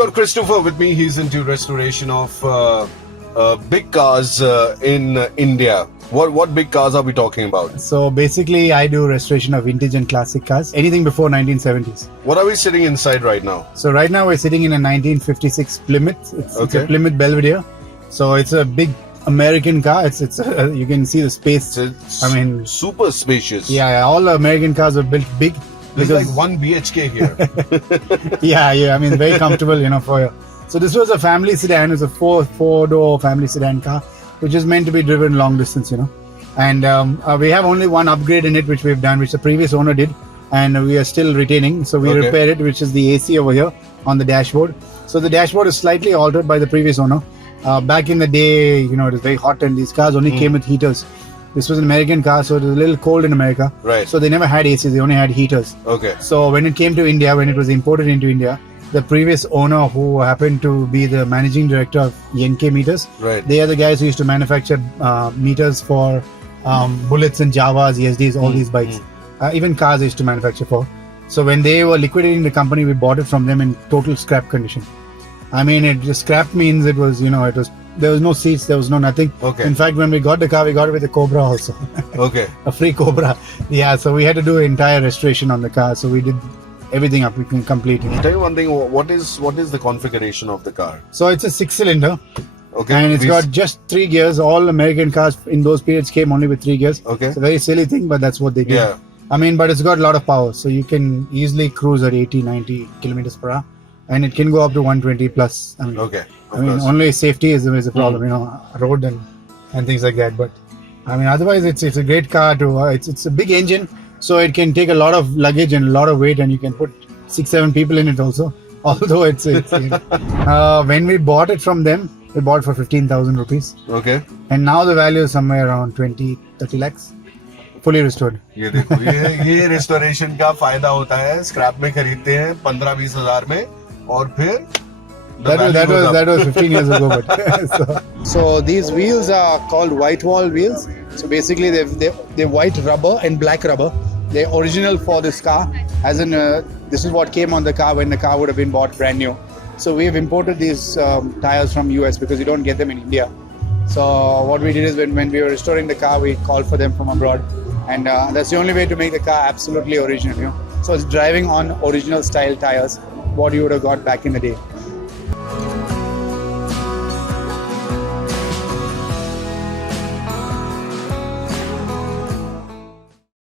got Christopher with me. He's into restoration of big cars in India. What big cars are we talking about? So basically, I do restoration of vintage and classic cars, anything before 1970s. What are we sitting inside right now? So right now we're sitting in a 1956 Plymouth. It's a Plymouth Belvedere. So it's a big American car. It's you can see the space. I mean, super spacious. Yeah, all the American cars are built big. There's like 1 BHK here. yeah. I mean, very comfortable, So this was a family sedan. It's a four-door family sedan car, which is meant to be driven long distance, And we have only one upgrade in it, which we've done, which the previous owner did, and we are still retaining. So we repaired it, which is the AC over here on the dashboard. So the dashboard is slightly altered by the previous owner. Back in the day, it was very hot, and these cars only came with heaters. This was an American car, so it was a little cold in America. Right. So they never had AC; they only had heaters. Okay. So when it came to India, when it was imported into India, the previous owner, who happened to be the managing director of NK Meters, right, they are the guys who used to manufacture meters for Bullets and Javas, ESDs, all these bikes. Even cars they used to manufacture for. So when they were liquidating the company, we bought it from them in total scrap condition. I mean, scrap means it was, there was no seats, there was no nothing. Okay. In fact, when we got the car, we got it with a Cobra also. Okay. A free Cobra. Yeah, so we had to do entire restoration on the car. So we did everything up, we can complete it. Tell you one thing, what is the configuration of the car? So it's a 6-cylinder. Okay. And it's got just 3 gears. All American cars in those periods came only with 3 gears. Okay. It's a very silly thing, but that's what they do. Yeah. I mean, but it's got a lot of power. So you can easily cruise at 80, 90 kilometers per hour. And it can go up to 120 plus. I mean, okay. Only safety is a problem, road and things like that. But I mean, otherwise it's a great car to. It's a big engine, so it can take a lot of luggage and a lot of weight, and you can put 6-7 people in it also. Although it's when we bought it from them, we bought for 15,000 rupees. Okay. And now the value is somewhere around 20-30 lakhs. Fully restored. ये देखो ये restoration का फायदा होता है. Scrap में खरीदते हैं 15-20 हजार में और फिर that was 15 years ago. But so these wheels are called white wall wheels. So basically they're white rubber and black rubber. They're original for this car. As in this is what came on the car when the car would have been bought brand new. So we've imported these tires from US because you don't get them in India. So what we did is when we were restoring the car, we called for them from abroad. And that's the only way to make the car absolutely original. So it's driving on original style tires, what you would have got back in the day.